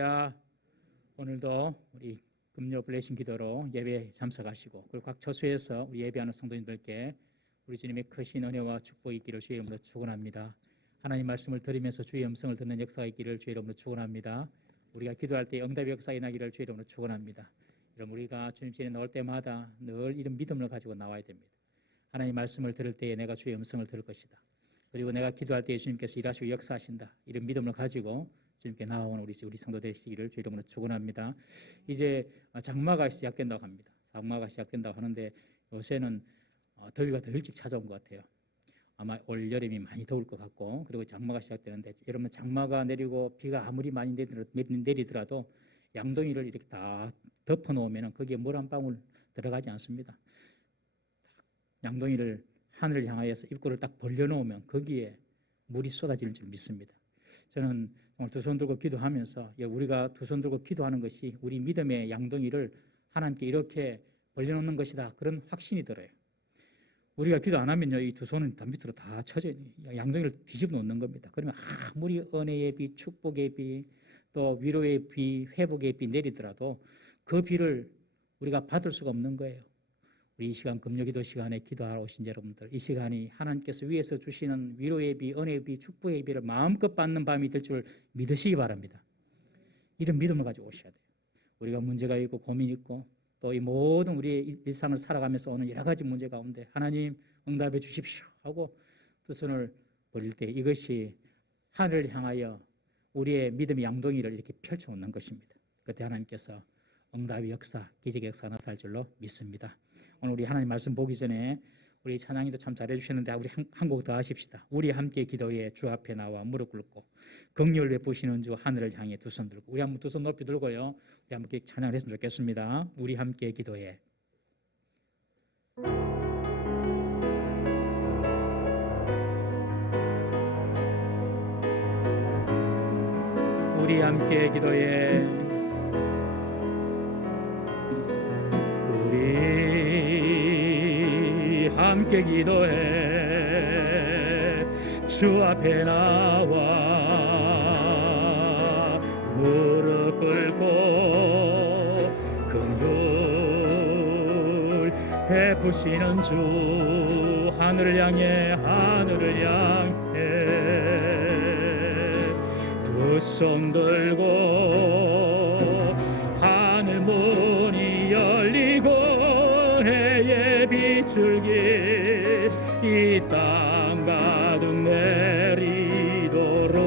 할렐루야. 오늘도 우리 금요 블레싱 기도로 예배에 참석하시고 그리고 각 처소에서 우리 예배하는 성도님들께 우리 주님의 크신 은혜와 축복이 있기를 주의 이름으로 축원합니다. 하나님 말씀을 들으면서 주의 음성을 듣는 역사가 있기를 주의 이름으로 축원합니다. 우리가 기도할 때 응답의 역사가 나기를 주의 이름으로 축원합니다. 여러분, 우리가 주님 전에 나올 때마다 늘 이런 믿음을 가지고 나와야 됩니다. 하나님 말씀을 들을 때에 내가 주의 음성을 들을 것이다. 그리고 내가 기도할 때에 주님께서 일하시고 역사하신다. 이런 믿음을 가지고 주님께 나아오는 우리 성도 되시기를 주의 이름으로 축원합니다. 이제 장마가 시작된다고 합니다. 장마가 시작된다고 하는데 요새는 더위가 더 일찍 찾아온 것 같아요. 아마 올 여름이 많이 더울 것 같고, 그리고 장마가 시작되는데, 여러분, 장마가 내리고 비가 아무리 많이 내리더라도 양동이를 이렇게 다 덮어 놓으면 거기에 물 한 방울 들어가지 않습니다. 양동이를 하늘을 향하여서 입구를 딱 벌려 놓으면 거기에 물이 쏟아지는 줄 믿습니다. 저는 오늘 두 손 들고 기도하면서 우리가 두 손 들고 기도하는 것이 우리 믿음의 양동이를 하나님께 이렇게 벌려 놓는 것이다, 그런 확신이 들어요. 우리가 기도 안 하면요, 이 두 손은 다 밑으로 다 쳐져 양동이를 뒤집어 놓는 겁니다. 그러면 아무리 은혜의 비, 축복의 비, 또 위로의 비, 회복의 비 내리더라도 그 비를 우리가 받을 수가 없는 거예요. 우리 이 시간 금요기도 시간에 기도하러 오신 여러분들, 이 시간이 하나님께서 위에서 주시는 위로의 비, 은혜의 비, 축복의 비를 마음껏 받는 밤이 될 줄 믿으시기 바랍니다. 이런 믿음을 가지고 오셔야 돼요. 우리가 문제가 있고 고민이 있고 또 이 모든 우리의 일상을 살아가면서 오는 여러 가지 문제 가운데 하나님 응답해 주십시오 하고 두 손을 벌릴 때 이것이 하늘을 향하여 우리의 믿음의 양동이를 이렇게 펼쳐놓는 것입니다. 그때 하나님께서 응답의 역사, 기적의 역사가 나타날 줄로 믿습니다. 오늘 우리 하나님 말씀 보기 전에 우리 찬양이도 참 잘해주셨는데 우리 한 곡 더 하십시다. 우리 함께 기도에 주 앞에 나와 무릎 꿇고 긍휼 베푸시는 주 하늘을 향해 두 손 들고, 우리 한번 두 손 높이 들고요, 우리 함께 찬양을 했으면 좋겠습니다. 우리 함께 기도에. 우리 함께 기도에. 우리 함께 기도해 주 앞에 나와 무릎 꿇고 긍휼 베푸시는 주 하늘을 향해 두 손 들고 하늘 문이 열리고 해의 빗줄기 이 땅 가득 내리도록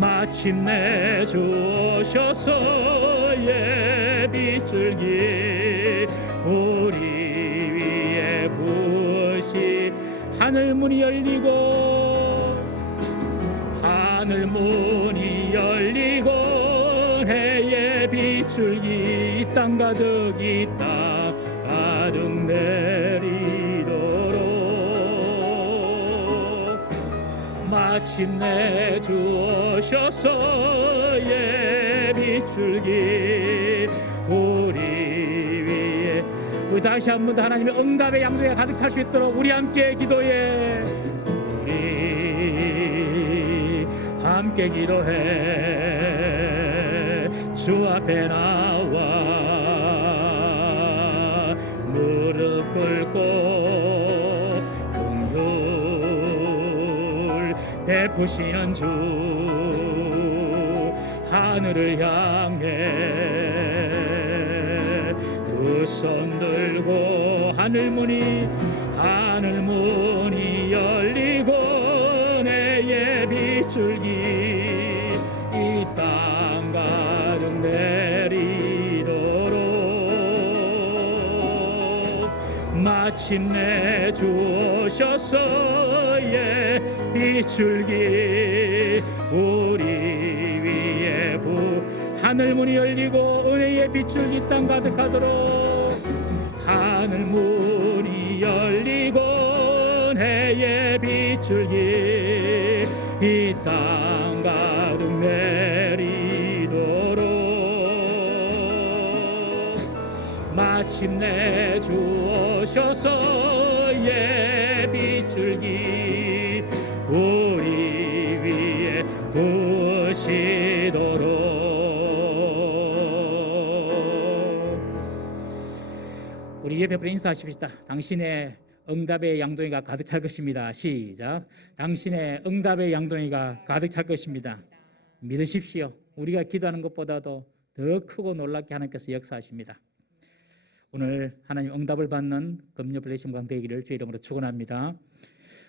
마침내 주 오셔서 빗줄기 우리 위에 부으시 하늘 문이 열리고 해의 빗줄기 이 땅 가득 내리도록 마침내 주 오셔서 빗줄기 우리 위에. 우리 다시 한번 하나님의 응답의 양도에 가득 찰 수 있도록 우리 함께 기도해. 우리 함께 기도해 주 앞에 나와 무릎 꿇고 긍휼 베푸시는 주 하늘을 향해 두 손 들고 하늘 문이 열리고 내의 빗줄기 이 땅 가득 내리도록 마침내 주 오셔서 빗줄기 우리 위에 하늘 문이 열리고 은혜의 빗줄기 땅 가득하도록 하늘 문이 열리고 해의 빗줄기 이 땅 가득 내리도록 마침내 주 오셔서 빗줄기 우리 위에 우리 옆에 분 인사하십시다. 당신의 응답의 양동이가 가득 찰 것입니다. 시작. 당신의 응답의 양동이가 가득 찰 것입니다. 믿으십시오. 우리가 기도하는 것보다도 더 크고 놀랍게 하나님께서 역사하십니다. 오늘 하나님 응답을 받는 금요 블레싱 강 되기를 주의 이름으로 축원합니다.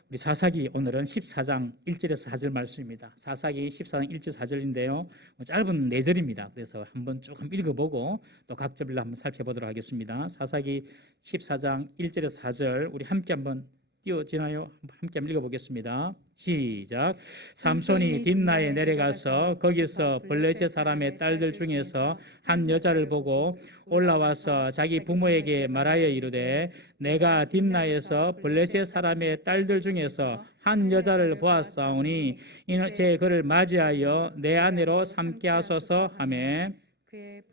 우리 사사기 오늘은 14장 1절에서 4절 말씀입니다. 사사기 14장 1절 4절인데요. 짧은 4절입니다. 그래서 한번 쭉 읽어보고 또 각 절로 한번 살펴보도록 하겠습니다. 사사기 14장 1절에서 4절 우리 함께 한번 띄워지나요? 함께 한번 읽어보겠습니다. 시작. 삼손이 딥나에 내려가서 거기서 블레셋 사람의 딸들 중에서 한 여자를 보고 올라와서 자기 부모에게 말하여 이르되 내가 딥나에서 블레셋 사람의 딸들 중에서 한 여자를 보았사오니 이제 그를 맞이하여 내 아내로 삼게 하소서 하매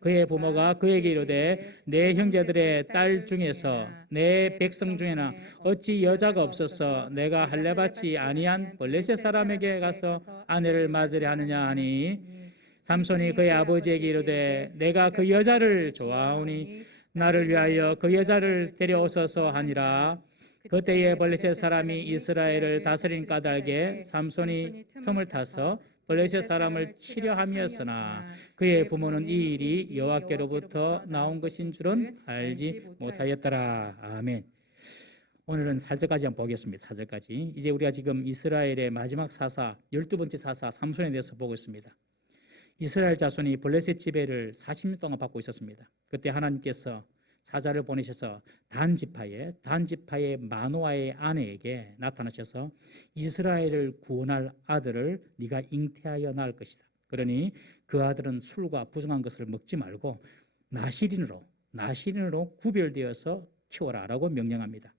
그의 부모가 그에게 이르되 내 형제들의 딸 중에서 내 백성 중에나 어찌 여자가 없어서 내가 할례받지 아니한 블레셋 사람에게 가서 아내를 맞으려 하느냐 하니 삼손이 그의 아버지에게 이르되 내가 그 여자를 좋아하오니 나를 위하여 그 여자를 데려오소서 하니라. 그때에 블레셋 사람이 이스라엘을 다스린 까닭에 삼손이 틈을 타서 블레셋 사람을 치려 함이었으나 그의 부모는 이 일이 여호와께로부터 나온 것인 줄은 알지 못하였더라. 아멘. 오늘은 4절까지 한번 보겠습니다. 4절까지. 이제 우리가 지금 이스라엘의 마지막 사사 12번째 사사 삼손에 대해서 보고 있습니다. 이스라엘 자손이 블레셋 지배를 40년 동안 받고 있었습니다. 그때 하나님께서 사자를 보내셔서 단 지파의 마노아의 아내에게 나타나셔서 이스라엘을 구원할 아들을 네가 잉태하여 낳을 것이다. 그러니 그 아들은 술과 부정한 것을 먹지 말고 나시린으로 구별되어서 키워라라고 명령합니다.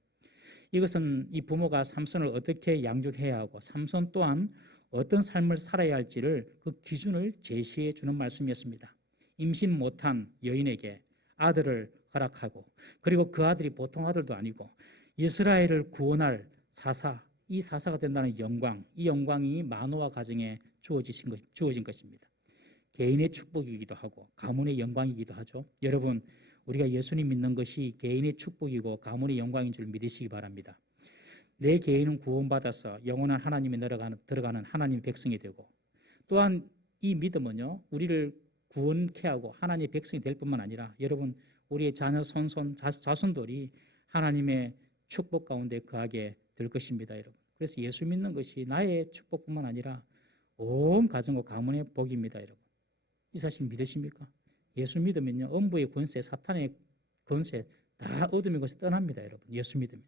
이것은 이 부모가 삼손을 어떻게 양육해야 하고 삼손 또한 어떤 삶을 살아야 할지를 그 기준을 제시해 주는 말씀이었습니다. 임신 못한 여인에게 아들을 허락하고 그리고 그 아들이 보통 아들도 아니고 이스라엘을 구원할 사사, 이 사사가 된다는 영광, 이 영광이 마노아 가정에 주어진 것입니다. 개인의 축복이기도 하고 가문의 영광이기도 하죠. 여러분, 우리가 예수님 믿는 것이 개인의 축복이고 가문의 영광인 줄 믿으시기 바랍니다. 내 개인은 구원받아서 영원한 하나님에 들어가는 하나님의 백성이 되고 또한 이 믿음은요 우리를 구원케 하고 하나님의 백성이 될 뿐만 아니라 여러분 우리의 자녀 자손들이 하나님의 축복 가운데 거하게 될 것입니다. 여러분. 그래서 예수 믿는 것이 나의 축복뿐만 아니라 온 가정과 가문의 복입니다. 여러분. 이 사실 믿으십니까? 예수 믿으면요 음부의 권세, 사탄의 권세 다 어둠의 것이 떠납니다. 여러분. 예수 믿으면.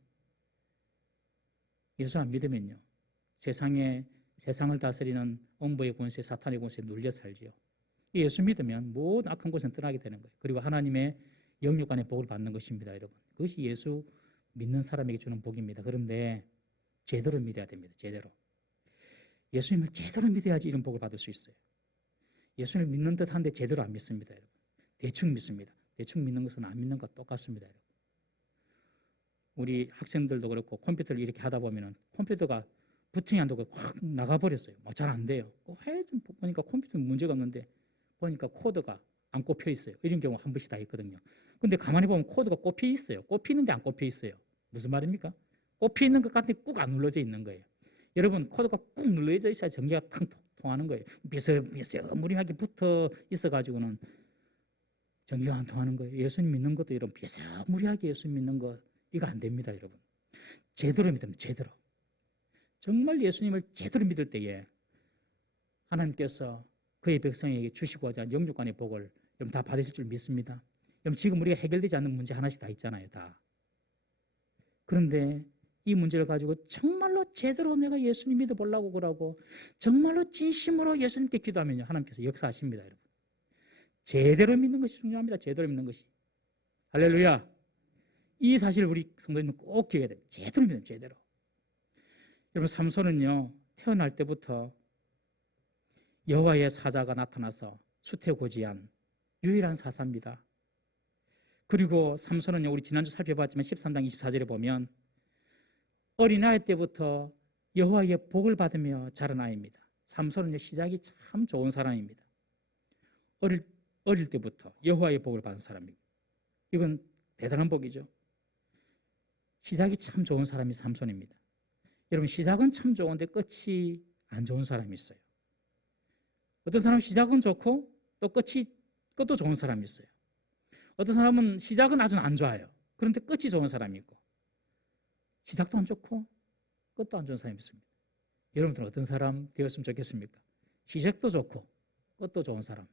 예수 안 믿으면요 세상을 다스리는 음부의 권세, 사탄의 권세에 눌려 살지요. 예수 믿으면 모든 악한 것은 떠나게 되는 거예요. 그리고 하나님의 영육 안에 복을 받는 것입니다. 여러분. 그것이 예수 믿는 사람에게 주는 복입니다. 그런데 제대로 믿어야 됩니다. 제대로. 예수님을 제대로 믿어야지 이런 복을 받을 수 있어요. 예수님을 믿는 듯한데 제대로 안 믿습니다. 여러분. 대충 믿습니다. 대충 믿는 것은 안 믿는 것과 똑같습니다. 여러분. 우리 학생들도 그렇고 컴퓨터를 이렇게 하다 보면 컴퓨터가 부팅이 안 되고 확 나가버렸어요. 잘 안 돼요. 하여튼 보니까 컴퓨터에 문제가 없는데 보니까 코드가 안 꼽혀 있어요. 이런 경우 한 번씩 다 있거든요. 근데 가만히 보면 코드가 꼽혀 있어요. 꼽히는데 안 꼽혀 있어요. 무슨 말입니까? 꼽혀 있는 것 같은데 꾹 안 눌러져 있는 거예요. 여러분 코드가 꾹 눌러져 있어야 전기가 탕 통하는 거예요. 비스무리하게 붙어 있어가지고는 전기가 안 통하는 거예요. 예수님 믿는 것도 이런 비스무리하게 예수 믿는 것 이거 안 됩니다. 여러분. 제대로 믿으면 제대로. 정말 예수님을 제대로 믿을 때에 하나님께서 그의 백성에게 주시고자 하는 영육간의 복을 여러분 다 받으실 줄 믿습니다. 여러분 지금 우리가 해결되지 않는 문제 하나씩 다 있잖아요. 다. 그런데 이 문제를 가지고 정말로 제대로 내가 예수님 믿어보려고 그러고 정말로 진심으로 예수님께 기도하면요 하나님께서 역사하십니다. 여러분. 제대로 믿는 것이 중요합니다. 제대로 믿는 것이. 할렐루야. 이 사실을 우리 성도님은 꼭 기억해야 돼요. 제대로 믿는 제대로. 여러분 삼손은요 태어날 때부터 여호와의 사자가 나타나서 수태고지한 유일한 사사입니다. 그리고 삼손은요 우리 지난주 살펴봤지만 13장 24절에 보면 어린아이 때부터 여호와의 복을 받으며 자란 아이입니다. 삼손은 시작이 참 좋은 사람입니다. 어릴 때부터 여호와의 복을 받은 사람입니다. 이건 대단한 복이죠. 시작이 참 좋은 사람이 삼손입니다. 여러분, 시작은 참 좋은데 끝이 안 좋은 사람이 있어요. 어떤 사람은 시작은 좋고 또 끝도 좋은 사람이 있어요. 어떤 사람은 시작은 아주 안 좋아요. 그런데 끝이 좋은 사람이 있고, 시작도 안 좋고 끝도 안 좋은 사람이 있습니다. 여러분들은 어떤 사람 되었으면 좋겠습니까? 시작도 좋고 끝도 좋은 사람,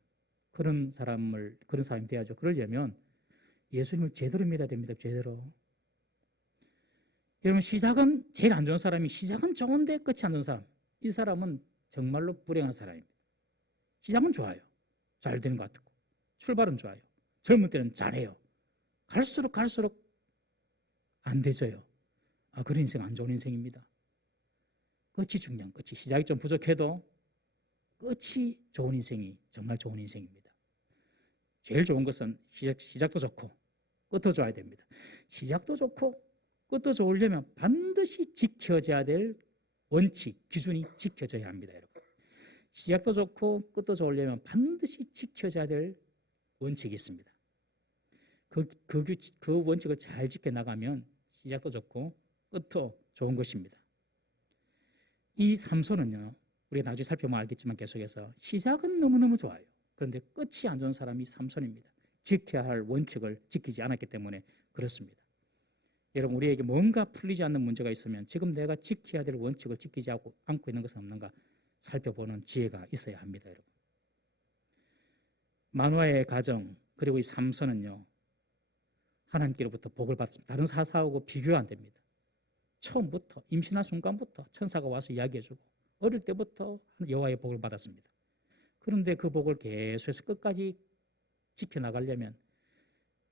그런 사람이 돼야죠. 그러려면 예수님을 제대로 믿어야 됩니다. 제대로. 여러분, 시작은 제일 안 좋은 사람이, 시작은 좋은데 끝이 안 좋은 사람, 이 사람은 정말로 불행한 사람입니다. 시작은 좋아요. 잘 되는 것 같고, 출발은 좋아요. 젊을 때는 잘해요. 갈수록 안 되져요. 그런 인생 안 좋은 인생입니다. 끝이 중요한, 끝이. 시작이 좀 부족해도 끝이 좋은 인생이 정말 좋은 인생입니다. 제일 좋은 것은 시작도 좋고 끝도 좋아야 됩니다. 시작도 좋고 끝도 좋으려면 반드시 지켜져야 될 원칙, 기준이 지켜져야 합니다. 여러분, 시작도 좋고 끝도 좋으려면 반드시 지켜져야 될 원칙이 있습니다. 그 원칙을 잘 지켜나가면 시작도 좋고 끝도 좋은 것입니다. 이 삼손은요, 우리가 나중에 살펴보면 알겠지만 계속해서 시작은 너무너무 좋아요. 그런데 끝이 안 좋은 사람이 삼손입니다. 지켜야 할 원칙을 지키지 않았기 때문에 그렇습니다. 여러분, 우리에게 뭔가 풀리지 않는 문제가 있으면 지금 내가 지켜야 될 원칙을 지키지 않고 있는 것은 없는가 살펴보는 지혜가 있어야 합니다. 여러분, 마노아의 가정 그리고 이 삼손은요, 하나님께로부터 복을 받습니다. 다른 사사하고 비교가 안 됩니다. 처음부터, 임신한 순간부터 천사가 와서 이야기해주고 어릴 때부터 여호와의 복을 받았습니다. 그런데 그 복을 계속해서 끝까지 지켜나가려면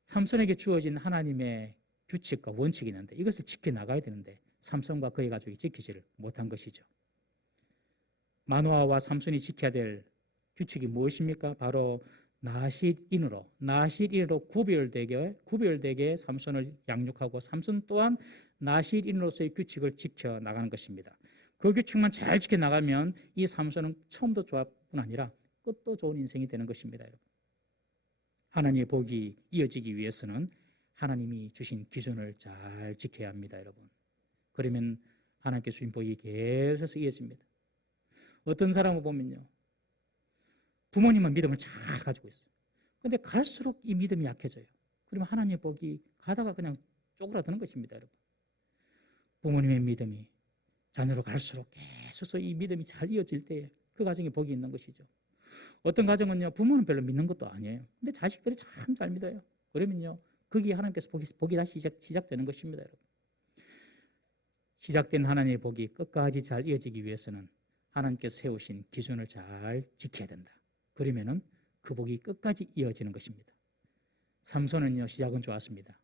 삼손에게 주어진 하나님의 규칙과 원칙이 있는데 이것을 지켜나가야 되는데 삼손과 그의 가족이 지키지를 못한 것이죠. 마노아와 삼손이 지켜야 될 규칙이 무엇입니까? 바로 나실인으로 구별되게 삼손을 양육하고 삼손 또한 나실인으로서의 규칙을 지켜나가는 것입니다. 그 규칙만 잘 지켜나가면 이 삼손은 처음도 좋았뿐 아니라 끝도 좋은 인생이 되는 것입니다. 여러분, 하나님의 복이 이어지기 위해서는 하나님이 주신 기준을 잘 지켜야 합니다. 여러분, 그러면 하나님께 주신 복이 계속해서 이어집니다. 어떤 사람을 보면요, 부모님은 믿음을 잘 가지고 있어요. 그런데 갈수록 이 믿음이 약해져요. 그러면 하나님의 복이 가다가 그냥 쪼그라드는 것입니다. 여러분, 부모님의 믿음이 자녀로 갈수록 계속해서 이 믿음이 잘 이어질 때에 그 가정에 복이 있는 것이죠. 어떤 가정은요, 부모는 별로 믿는 것도 아니에요. 근데 자식들이 참 잘 믿어요. 그러면요, 거기에 하나님께서 복이 다시 시작되는 것입니다. 여러분, 시작된 하나님의 복이 끝까지 잘 이어지기 위해서는 하나님께서 세우신 기준을 잘 지켜야 된다. 그러면은 그 복이 끝까지 이어지는 것입니다. 삼손은요, 시작은 좋았습니다.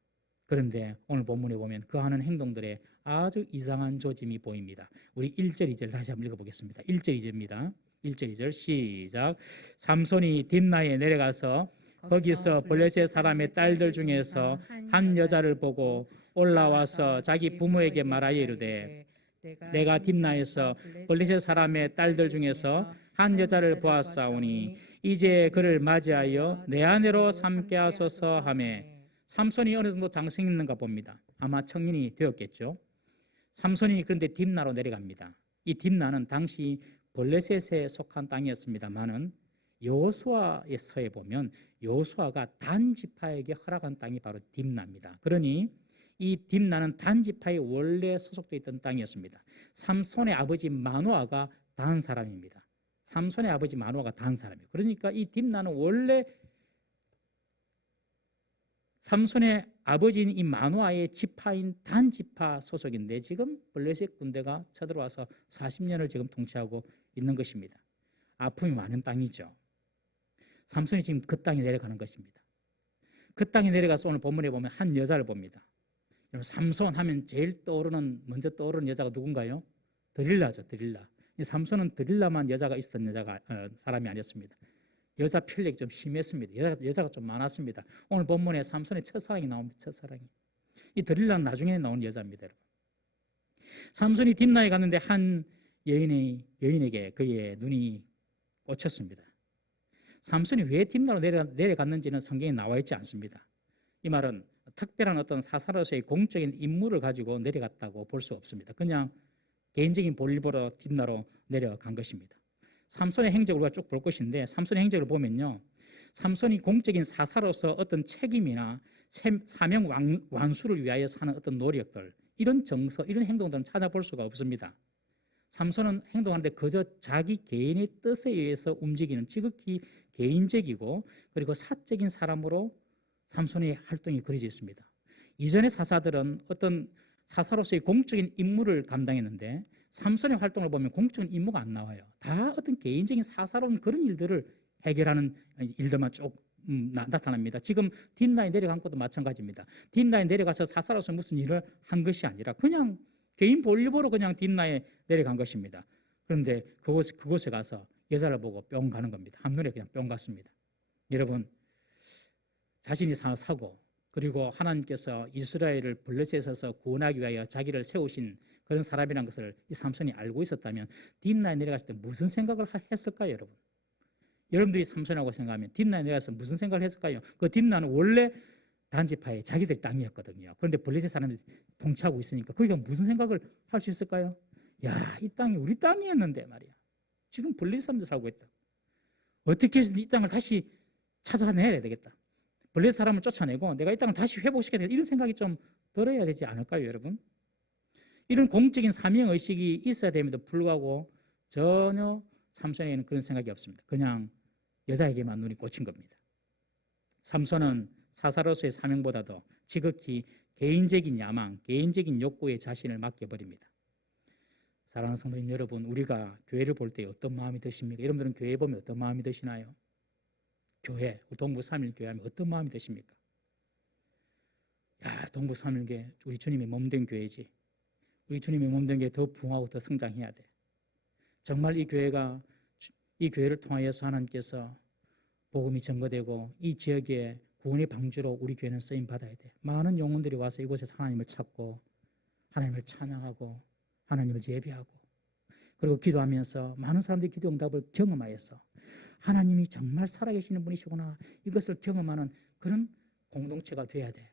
그런데 오늘 본문에 보면 그 하는 행동들에 아주 이상한 조짐이 보입니다. 우리 1절, 2절 다시 한번 읽어보겠습니다. 1절, 2절입니다. 1절, 2절 시작. 삼손이 딥나에 내려가서 거기서 블레셋 사람의 딸들 중에서 한 여자를 보고 올라와서 자기 부모에게 말하여 이르되 내가 딥나에서 블레셋 사람의 딸들 중에서 한 여자를 보았사오니 이제 그를 맞이하여 내 아내로 삼게 하소서 하며, 삼손이 어느 정도 장성이 있는가 봅니다. 아마 청년이 되었겠죠. 삼손이 그런데 딥나로 내려갑니다. 이 딥나는 당시 블레셋에 속한 땅이었습니다만은 여호수아의 서에 보면 여호수아가 단 지파에게 허락한 땅이 바로 딥나입니다. 그러니 이 딥나는 단 지파에 원래 소속되어 있던 땅이었습니다. 삼손의 아버지 마노아가 단 사람입니다. 삼손의 아버지 마노아가 단 사람이에요. 그러니까 이 딥나는 원래 삼손의 아버지인 이 마노아의 지파인 단 지파 소속인데 지금 블레셋 군대가 쳐들어와서 40년을 지금 통치하고 있는 것입니다. 아픔이 많은 땅이죠. 삼손이 지금 그 땅에 내려가는 것입니다. 그 땅에 내려가서 오늘 본문에 보면 한 여자를 봅니다. 삼손 하면 먼저 떠오르는 여자가 누군가요? 드릴라죠. 드릴라. 삼손은 드릴라만 여자가 있었던 사람이 아니었습니다. 여자 필력이 좀 심했습니다. 여자가 좀 많았습니다. 오늘 본문에 삼손의 첫사랑이 나옵니다. 첫사랑이. 이 드릴라는 나중에 나온 여자입니다. 여러분. 삼손이 딥나에 갔는데 한 여인에게 그의 눈이 꽂혔습니다. 삼손이 왜 딥나로 내려갔는지는 성경에 나와 있지 않습니다. 이 말은 특별한 어떤 사사로서의 공적인 임무를 가지고 내려갔다고 볼 수 없습니다. 그냥 개인적인 볼일 보러 딥나로 내려간 것입니다. 삼손의 행적을 우리가 쭉 볼 것인데, 삼손의 행적을 보면요, 삼손이 공적인 사사로서 어떤 책임이나 사명 완수를 위하여 사는 어떤 노력들, 이런 정서, 이런 행동들은 찾아볼 수가 없습니다. 삼손은 행동하는데 그저 자기 개인의 뜻에 의해서 움직이는 지극히 개인적이고 그리고 사적인 사람으로 삼손의 활동이 그려져 있습니다. 이전의 사사들은 어떤 사사로서의 공적인 임무를 감당했는데 삼손의 활동을 보면 공적인 임무가 안 나와요. 다 어떤 개인적인 사사로운 그런 일들을 해결하는 일들만 쭉 나타납니다. 지금 딥나에 내려간 것도 마찬가지입니다. 딥나에 내려가서 사사로서 무슨 일을 한 것이 아니라 그냥 개인 볼일보러 그냥 딥나에 내려간 것입니다. 그런데 그곳에 가서 여자를 보고 뿅 가는 겁니다. 한눈에 그냥 뿅 갔습니다. 여러분, 자신이 사고 그리고 하나님께서 이스라엘을 블레셋에서 구원하기 위하여 자기를 세우신 그런 사람이라는 것을 이 삼손이 알고 있었다면 딥나에 내려갔을 때 무슨 생각을 했을까요, 여러분? 여러분들이 삼손이라고 생각하면 딥나에 내려가서 무슨 생각을 했을까요? 그 딥나는 원래 단지파의 자기들 땅이었거든요. 그런데 블레셋 사람들이 통치하고 있으니까 거기가 무슨 생각을 할 수 있을까요? 야, 이 땅이 우리 땅이었는데 말이야. 지금 블레셋 사람들 살고 있다. 어떻게 해서 이 땅을 다시 찾아내야 되겠다. 블레셋 사람을 쫓아내고 내가 이 땅을 다시 회복시켜야 되겠다. 이런 생각이 좀 들어야 되지 않을까요, 여러분? 이런 공적인 사명의식이 있어야 됨에도 불구하고 전혀 삼손에게는 그런 생각이 없습니다. 그냥 여자에게만 눈이 꽂힌 겁니다. 삼손은 사사로서의 사명보다도 지극히 개인적인 야망, 개인적인 욕구에 자신을 맡겨버립니다. 사랑하는 성도님 여러분, 우리가 교회를 볼 때 어떤 마음이 드십니까? 여러분들은 교회 보면 어떤 마음이 드시나요? 교회, 동부 3일교회 하면 어떤 마음이 드십니까? 야, 동부 3일교회 우리 주님의 몸된 교회지. 우리 주님의 몸된 교회 더 부흥하고 더 성장해야 돼. 정말 이 교회를 통하여서 하나님께서 복음이 전거되고 이 지역에 구원의 방주로 우리 교회는 쓰임 받아야 돼. 많은 영혼들이 와서 이곳에서 하나님을 찾고 하나님을 찬양하고 하나님을 예배하고 그리고 기도하면서 많은 사람들이 기도 응답을 경험하여서 하나님이 정말 살아계시는 분이시구나, 이것을 경험하는 그런 공동체가 돼야 돼.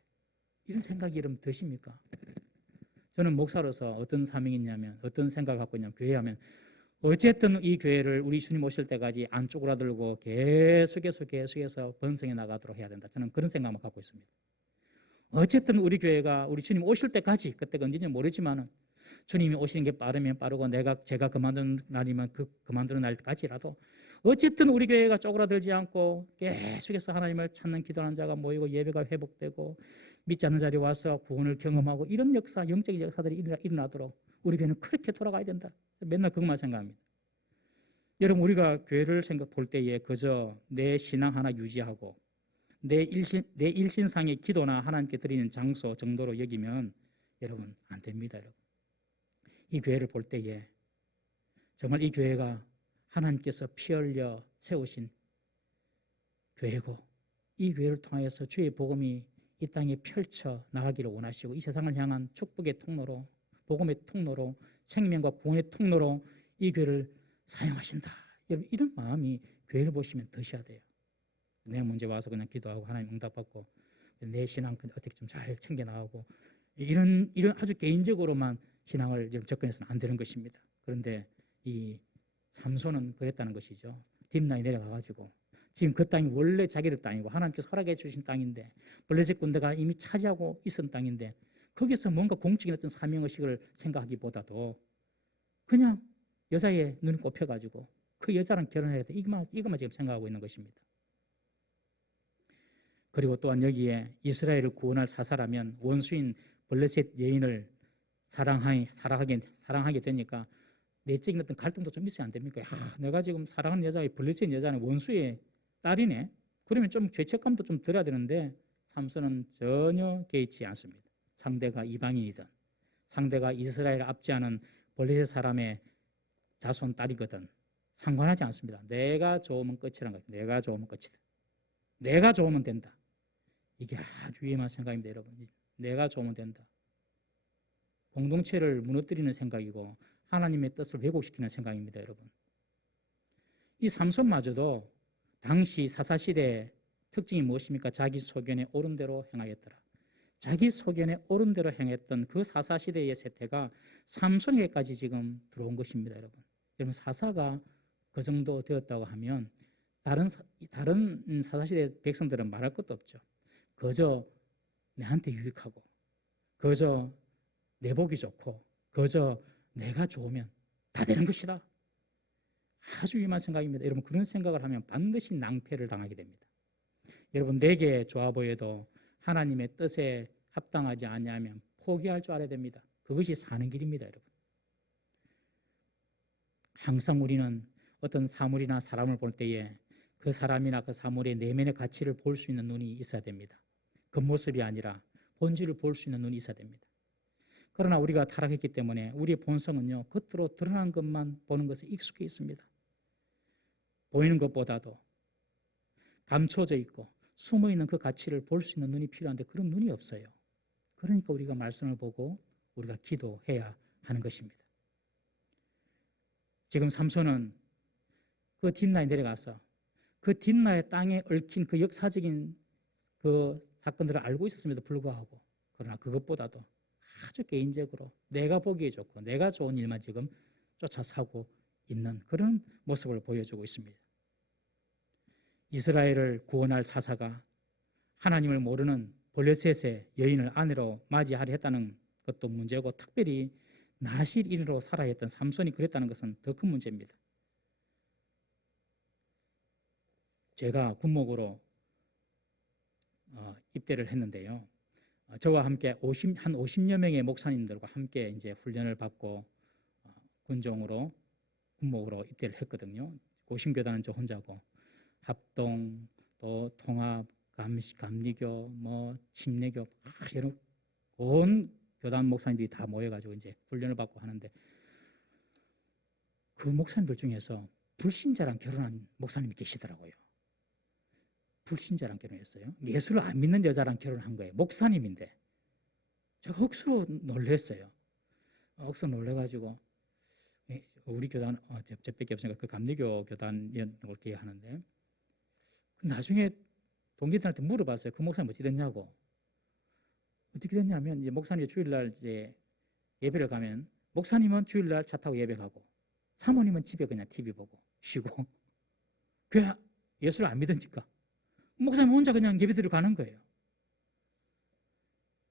이런 생각이 여러분 드십니까? 저는 목사로서 어떤 사명이 있냐면, 어떤 생각을 갖고 있냐면, 교회 하면 어쨌든 이 교회를 우리 주님 오실 때까지 안 쪼그라들고 계속해서 번성해 나가도록 해야 된다. 저는 그런 생각만 갖고 있습니다. 어쨌든 우리 교회가 우리 주님 오실 때까지, 그때가 언제인지 모르지만 주님이 오시는 게 빠르면 빠르고 제가 그만두는 날이면 그만두는 날까지라도 어쨌든 우리 교회가 쪼그라들지 않고 계속해서 하나님을 찾는 기도하는 자가 모이고 예배가 회복되고 믿지 않는 자리 와서 구원을 경험하고 이런 역사, 영적인 역사들이 일어나도록 우리 교회는 그렇게 돌아가야 된다. 맨날 그것만 생각합니다. 여러분, 우리가 교회를 볼 때에 그저 내 신앙 하나 유지하고 내 일신상의 기도나 하나님께 드리는 장소 정도로 여기면 여러분 안 됩니다. 여러분, 이 교회를 볼 때에 정말 이 교회가 하나님께서 피 흘려 세우신 교회고 이 교회를 통하여서 주의 복음이 이 땅에 펼쳐 나가기를 원하시고 이 세상을 향한 축복의 통로로, 복음의 통로로, 생명과 구원의 통로로 이 교회를 사용하신다. 여러분, 이런 마음이 교회를 보시면 드셔야 돼요. 내 문제 와서 그냥 기도하고 하나님 응답받고 내 신앙 어떻게 좀 잘 챙겨나가고 이런 아주 개인적으로만 신앙을 접근해서는 안 되는 것입니다. 그런데 이 삼손은 그랬다는 것이죠. 딥나에 내려가가지고 지금 그 땅이 원래 자기들 땅이고 하나님께서 허락해 주신 땅인데 블레셋 군대가 이미 차지하고 있던 땅인데 거기서 뭔가 공적인 어떤 사명의식을 생각하기보다도 그냥 여자의 눈이 꼽혀가지고 그 여자랑 결혼해야 돼. 이것만 지금 생각하고 있는 것입니다. 그리고 또한 여기에 이스라엘을 구원할 사사라면 원수인 블레셋 여인을 사랑하게 되니까 내적인 어떤 갈등도 좀 있어야 안 됩니까? 내가 지금 사랑하는 여자가 블레셋 여자는 원수의 딸이네. 그러면 좀 죄책감도 좀 들어야 되는데 삼손은 전혀 개의치 않습니다. 상대가 이방인이든 상대가 이스라엘 압제하는 블레셋 사람의 자손 딸이거든 상관하지 않습니다. 내가 좋으면 끝이라는 거죠. 내가 좋으면 끝이다. 내가 좋으면 된다. 이게 아주 위험한 생각입니다, 여러분. 내가 좋으면 된다. 공동체를 무너뜨리는 생각이고 하나님의 뜻을 왜곡시키는 생각입니다, 여러분. 이 삼손마저도 당시 사사시대의 특징이 무엇입니까? 자기 소견에 옳은 대로 행하였더라. 자기 소견에 옳은 대로 행했던 그 사사시대의 세태가 삼손에게까지 지금 들어온 것입니다, 여러분. 여러분, 사사가 그 정도 되었다고 하면 다른 사사시대 백성들은 말할 것도 없죠. 그저 내한테 유익하고, 그저 내 복이 좋고, 그저 내가 좋으면 다 되는 것이다. 아주 위험한 생각입니다. 여러분, 그런 생각을 하면 반드시 낭패를 당하게 됩니다. 여러분, 내게 좋아 보여도 하나님의 뜻에 합당하지 않냐면 포기할 줄 알아야 됩니다. 그것이 사는 길입니다, 여러분. 항상 우리는 어떤 사물이나 사람을 볼 때에 그 사람이나 그 사물의 내면의 가치를 볼 수 있는 눈이 있어야 됩니다. 겉모습이 아니라 본질을 볼 수 있는 눈이 있어야 됩니다. 그러나 우리가 타락했기 때문에 우리의 본성은요, 겉으로 드러난 것만 보는 것에 익숙해 있습니다. 보이는 것보다도 감춰져 있고 숨어 있는 그 가치를 볼 수 있는 눈이 필요한데 그런 눈이 없어요. 그러니까 우리가 말씀을 보고 우리가 기도해야 하는 것입니다. 지금 삼손은 그 딥나에 내려가서 그 딥나의 땅에 얽힌 그 역사적인 그 사건들을 알고 있었음에도 불구하고, 그러나 그것보다도 아주 개인적으로 내가 보기에 좋고 내가 좋은 일만 지금 쫓아 사고 있는 그런 모습을 보여주고 있습니다. 이스라엘을 구원할 사사가 하나님을 모르는 블레셋의 여인을 아내로 맞이하려 했다는 것도 문제고, 특별히 나실인으로 살아야 했던 삼손이 그랬다는 것은 더 큰 문제입니다. 제가 군목으로 입대를 했는데요. 저와 함께 한 50여 명의 목사님들과 함께 이제 훈련을 받고 군종으로 군목으로 입대를 했거든요. 고심교단은 저 혼자고 합동 또 통합 감리교 뭐 침례교 여러 온 교단 목사님들이 다 모여가지고 이제 훈련을 받고 하는데, 그 목사님들 중에서 불신자랑 결혼한 목사님이 계시더라고요. 불신자랑 결혼했어요. 예수를 안 믿는 여자랑 결혼한 거예요. 목사님인데. 제가 억수로 놀랐어요. 억수로 놀래가지고 우리 교단 저밖에 없으니까 그 감리교 교단을 기억하는데, 나중에 동기들한테 물어봤어요. 그 목사님 어떻게 됐냐고. 어떻게 됐냐면 이제 목사님이 주일날 이제 예배를 가면 목사님은 주일날 차 타고 예배 가고 사모님은 집에 그냥 TV 보고 쉬고, 그 예수를 안 믿으니까 목사님 혼자 그냥 예배드리러 가는 거예요.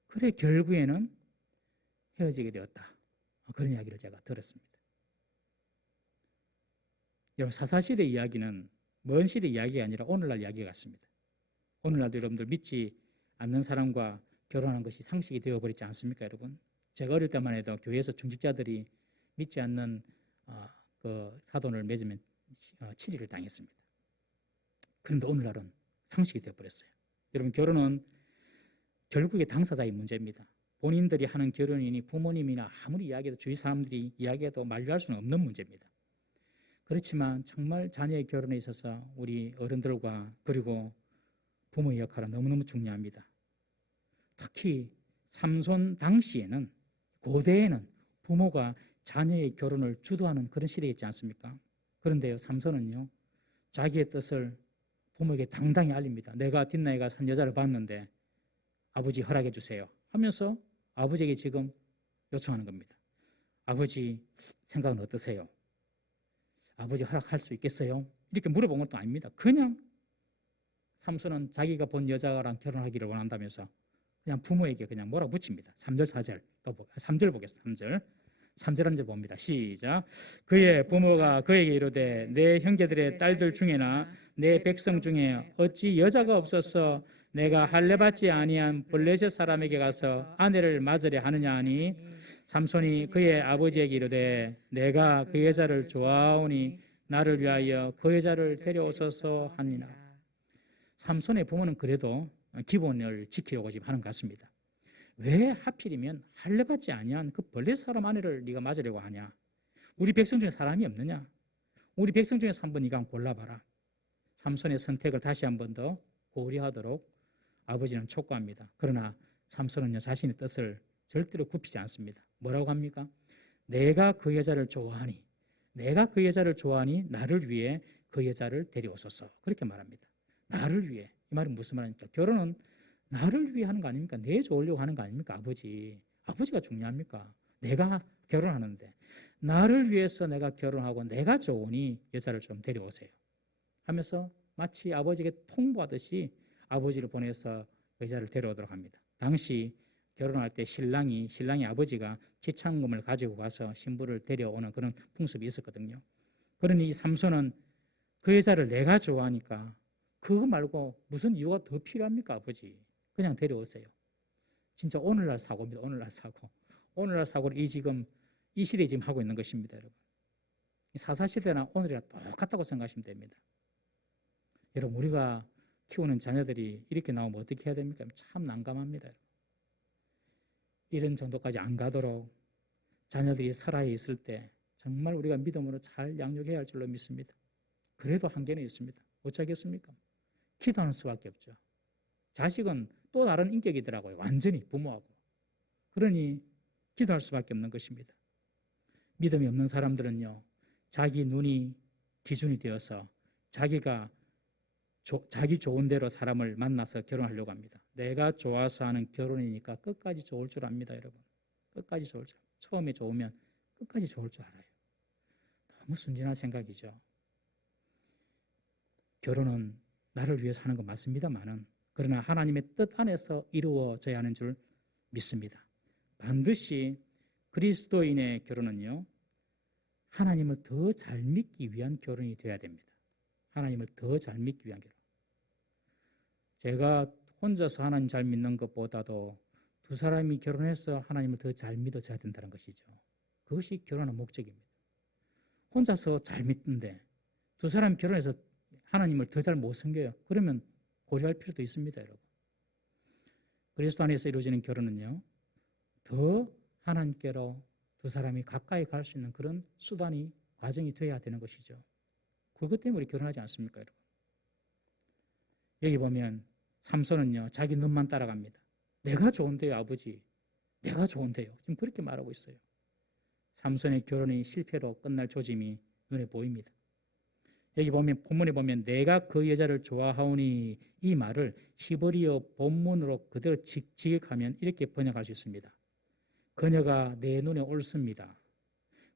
그래 결국에는 헤어지게 되었다. 그런 이야기를 제가 들었습니다. 여러분, 사사시대 이야기는 먼 시대 이야기가 아니라 오늘날 이야기 같습니다. 오늘날도 여러분들 믿지 않는 사람과 결혼하는 것이 상식이 되어버리지 않습니까, 여러분? 제가 어릴 때만 해도 교회에서 중직자들이 믿지 않는 그 사돈을 맺으면 7일을 당했습니다. 그런데 오늘날은 상식이 되어버렸어요. 여러분, 결혼은 결국에 당사자의 문제입니다. 본인들이 하는 결혼이니 부모님이나 아무리 이야기해도 주위 사람들이 이야기해도 만류할 수는 없는 문제입니다. 그렇지만 정말 자녀의 결혼에 있어서 우리 어른들과 그리고 부모의 역할은 너무너무 중요합니다. 특히 삼손 당시에는, 고대에는 부모가 자녀의 결혼을 주도하는 그런 시대였지 않습니까? 그런데요, 삼손은요, 자기의 뜻을 부모에게 당당히 알립니다. 내가 뒷나에 가서 한 여자를 봤는데 아버지 허락해 주세요 하면서 아버지에게 지금 요청하는 겁니다. 아버지 생각은 어떠세요? 아버지 허락할 수 있겠어요? 이렇게 물어본 것도 아닙니다. 그냥 삼손은 자기가 본 여자랑 결혼하기를 원한다면서 그냥 부모에게 그냥 뭐라 붙입니다. 3절 4절 또 3절 보겠습니다. 3절 한절 봅니다. 시작. 그의 부모가 그에게 이르되 내 형제들의 딸들 중에나 내 백성 중에 어찌 여자가 없어서 내가 할례받지 아니한 블레셋 사람에게 가서 아내를 맞으려 하느냐 하니, 삼손이 그의 아버지에게 이르되 내가 그 여자를 좋아하오니 나를 위하여 그 여자를 데려오소서 하니라. 삼손의 부모는 그래도 기본을 지키려고 지금 하는 것 같습니다. 왜 하필이면 할례받지 아니한 그 블레셋 사람 아내를 네가 맞으려고 하냐? 우리 백성 중에 사람이 없느냐? 우리 백성 중에서 한번 네가 한번 골라봐라. 삼손의 선택을 다시 한 번 더 고려하도록 아버지는 촉구합니다. 그러나 삼손은요, 자신의 뜻을 절대로 굽히지 않습니다. 뭐라고 합니까? 내가 그 여자를 좋아하니 내가 그 여자를 좋아하니 나를 위해 그 여자를 데려오소서. 그렇게 말합니다. 나를 위해. 이 말은 무슨 말입니까? 결혼은 나를 위해 하는 거 아닙니까? 내 좋으려고 하는 거 아닙니까? 아버지가 중요합니까? 내가 결혼하는데 나를 위해서 내가 결혼하고 내가 좋으니 여자를 좀 데려오세요 하면서 마치 아버지에게 통보하듯이 아버지를 보내서 여자를 데려오도록 합니다. 당시 결혼할 때 신랑이 아버지가 지참금을 가지고 가서 신부를 데려오는 그런 풍습이 있었거든요. 그러니 이 삼손은 그 여자를 내가 좋아하니까 그거 말고 무슨 이유가 더 필요합니까? 아버지 그냥 데려오세요. 진짜 오늘날 사고입니다. 오늘날 사고를 이 시대에 지금 하고 있는 것입니다. 여러분, 사사시대나 오늘이랑 똑같다고 생각하시면 됩니다. 여러분, 우리가 키우는 자녀들이 이렇게 나오면 어떻게 해야 됩니까? 참 난감합니다. 이런 정도까지 안 가도록 자녀들이 설화에 있을 때 정말 우리가 믿음으로 잘 양육해야 할 줄로 믿습니다. 그래도 한계는 있습니다. 어쩌겠습니까? 기도하는 수밖에 없죠. 자식은 또 다른 인격이더라고요. 완전히 부모하고. 그러니 기도할 수밖에 없는 것입니다. 믿음이 없는 사람들은요, 자기 눈이 기준이 되어서 자기 좋은 대로 사람을 만나서 결혼하려고 합니다. 내가 좋아서 하는 결혼이니까 끝까지 좋을 줄 압니다, 여러분. 끝까지 좋을 줄. 처음에 좋으면 끝까지 좋을 줄 알아요. 너무 순진한 생각이죠. 결혼은 나를 위해서 하는 건 맞습니다만은 그러나 하나님의 뜻 안에서 이루어져야 하는 줄 믿습니다. 반드시 그리스도인의 결혼은요, 하나님을 더 잘 믿기 위한 결혼이 되어야 됩니다. 하나님을 더 잘 믿기 위한 결혼. 제가 혼자서 하나님 잘 믿는 것보다도 두 사람이 결혼해서 하나님을 더 잘 믿어져야 된다는 것이죠. 그것이 결혼의 목적입니다. 혼자서 잘 믿는데 두 사람이 결혼해서 하나님을 더 잘 못 섬겨요. 그러면 고려할 필요도 있습니다, 여러분. 그리스도 안에서 이루어지는 결혼은요, 더 하나님께로 두 사람이 가까이 갈 수 있는 그런 수단이, 과정이 되어야 되는 것이죠. 그것 때문에 우리 결혼하지 않습니까, 여러분? 여기 보면 삼손은요, 자기 눈만 따라갑니다. 내가 좋은데요, 아버지. 내가 좋은데요. 지금 그렇게 말하고 있어요. 삼손의 결혼이 실패로 끝날 조짐이 눈에 보입니다. 여기 보면 본문에 보면 내가 그 여자를 좋아하오니 이 말을 히브리어 본문으로 그대로 직역하면 이렇게 번역할 수 있습니다. 그녀가 내 눈에 옳습니다.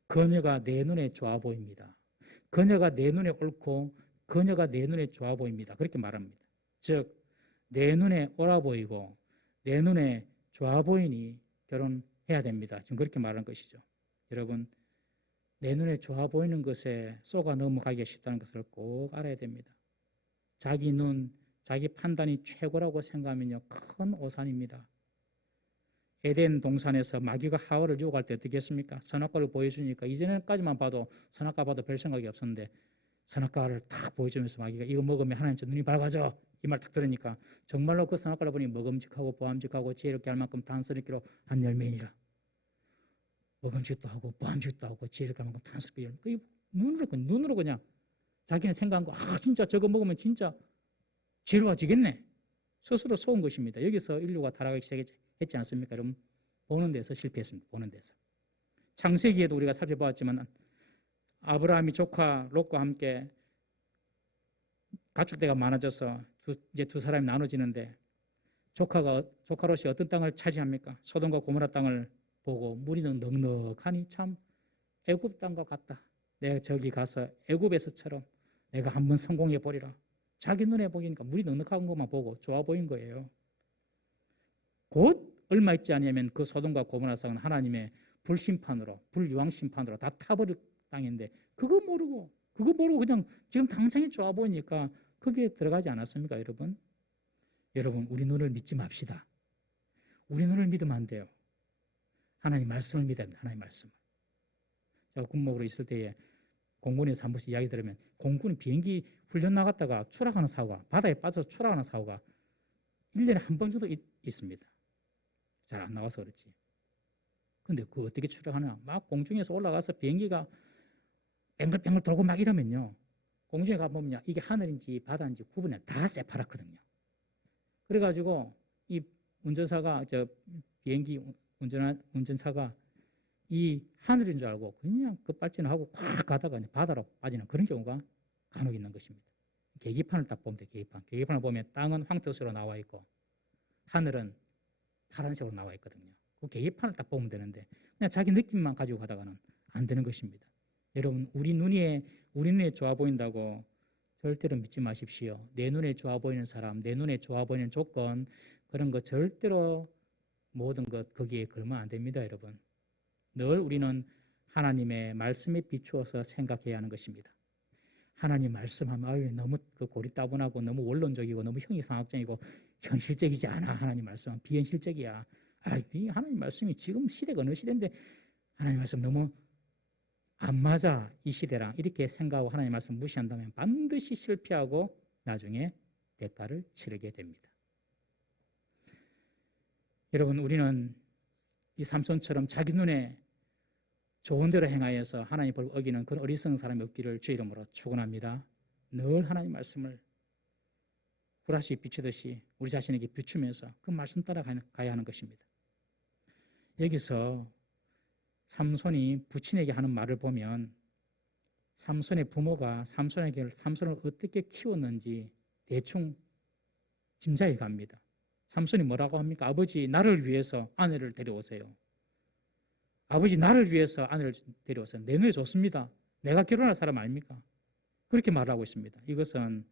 그녀가 내 눈에 좋아 보입니다. 그녀가 내 눈에 옳고 그녀가 내 눈에 좋아 보입니다. 그렇게 말합니다. 즉 내 눈에 옳아 보이고 내 눈에 좋아 보이니 결혼해야 됩니다. 지금 그렇게 말하는 것이죠. 여러분, 내 눈에 좋아 보이는 것에 쏘가 넘어가기가 쉽다는 것을 꼭 알아야 됩니다. 자기 눈, 자기 판단이 최고라고 생각하면요, 큰 오산입니다. 에덴 동산에서 마귀가 하와를 유혹할 때 어떻게 했습니까? 선악과를 보여주니까 이전까지만 봐도 선악과 봐도 별 생각이 없었는데 선악과를 딱 보여주면서 마귀가 이거 먹으면 하나님 눈이 밝아져, 이 말 딱 들으니까 정말로 그 선악과를 보니 먹음직하고 보암직하고 지혜롭게 할 만큼 단서있기로 한 열매니라. 먹음직도 하고 보암직도 하고 지혜롭게 할 만큼 단서있게 열매. 눈으로 그냥 자기는 생각한 거, 진짜 저거 먹으면 진짜 지혜로워지겠네, 스스로 속은 것입니다. 여기서 인류가 타락하기 시작했지 않습니까? 여러분, 보는 데서 실패했습니다. 보는 데서. 창세기에도 우리가 살펴보았지만 아브라함이 조카 롯과 함께 가축대가 많아져서 이제 두 사람이 나눠지는데 조카 롯이 어떤 땅을 차지합니까? 소돔과 고모라 땅을 보고 물이 넉넉하니 참 애굽 땅과 같다. 내가 저기 가서 애굽에서처럼 내가 한번 성공해 보리라. 자기 눈에 보니까 물이 넉넉한 것만 보고 좋아 보인 거예요. 곧 얼마 있지 않으면 그 소돔과 고모라 땅은 하나님의 불심판으로, 불유황심판으로 다 타버릴 땅인데 그거 모르고 그냥 지금 당장이 좋아 보이니까 거기에 들어가지 않았습니까, 여러분? 여러분, 우리 눈을 믿지 맙시다. 우리 눈을 믿으면 안 돼요. 하나님 말씀을 믿어야 됩니다. 하나님 말씀을. 제가 군목으로 있을 때에 공군에서 한 번씩 이야기 들으면 공군 비행기 훈련 나갔다가 추락하는 사고가, 바다에 빠져서 추락하는 사고가 1년에 한 번 정도 있습니다. 잘 안 나와서 그렇지. 근데 그거 어떻게 추락하나? 막 공중에서 올라가서 비행기가 뱅글뱅글 돌고 막 이러면요, 공중에 가보면 이게 하늘인지 바다인지 구분이 다 새파랗거든요. 그래가지고 이 운전사가, 비행기 운전사가 이 하늘인 줄 알고 그냥 급발진하고 꽉 가다가 바다로 빠지는 그런 경우가 간혹 있는 것입니다. 계기판을 딱 보면 돼요. 계기판을 보면 땅은 황토색으로 나와 있고 하늘은 파란색으로 나와 있거든요. 그 계기판을 딱 보면 되는데 그냥 자기 느낌만 가지고 가다가는 안 되는 것입니다. 여러분, 우리 눈에 좋아 보인다고 절대로 믿지 마십시오. 내 눈에 좋아 보이는 사람, 내 눈에 좋아 보이는 조건, 그런 거 절대로 모든 것 거기에 걸면 안 됩니다, 여러분. 늘 우리는 하나님의 말씀에 비추어서 생각해야 하는 것입니다. 하나님 말씀하면 너무 고리따분하고 너무 원론적이고 너무 형이상학적이고 현실적이지 않아. 하나님 말씀은 비현실적이야. 이 하나님 말씀이 지금 시대가 어느 시대인데 하나님 말씀 너무 안 맞아, 이 시대랑. 이렇게 생각하고 하나님 말씀 무시한다면 반드시 실패하고 나중에 대가를 치르게 됩니다. 여러분, 우리는 이 삼손처럼 자기 눈에 좋은 대로 행하여서 하나님 법을 어기는 그런 어리석은 사람이 없기를 주의 이름으로 축원합니다. 늘 하나님 말씀을 후라시 비추듯이 우리 자신에게 비추면서 그 말씀 따라 가야 하는 것입니다. 여기서 삼손이 부친에게 하는 말을 보면 삼손의 부모가 삼손을 어떻게 키웠는지 대충 짐작이 갑니다. 삼손이 뭐라고 합니까? 아버지, 나를 위해서 아내를 데려오세요. 아버지, 나를 위해서 아내를 데려오세요. 내 눈에 좋습니다. 내가 결혼할 사람 아닙니까? 그렇게 말하고 있습니다. 이것은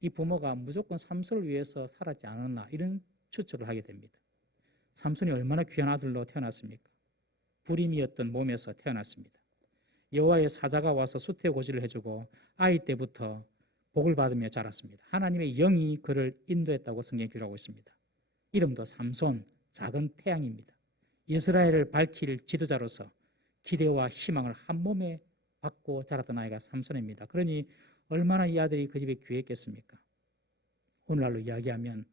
이 부모가 무조건 삼손을 위해서 살았지 않았나, 이런 추측을 하게 됩니다. 삼손이 얼마나 귀한 아들로 태어났습니까? 불임이었던 몸에서 태어났습니다. 여호와의 사자가 와서 수태고지를 해주고 아이 때부터 복을 받으며 자랐습니다. 하나님의 영이 그를 인도했다고 성경에 기록하고 있습니다. 이름도 삼손, 작은 태양입니다. 이스라엘을 밝힐 지도자로서 기대와 희망을 한 몸에 받고 자랐던 아이가 삼손입니다. 그러니 얼마나 이 아들이 그 집에 귀했겠습니까? 오늘날로 이야기하면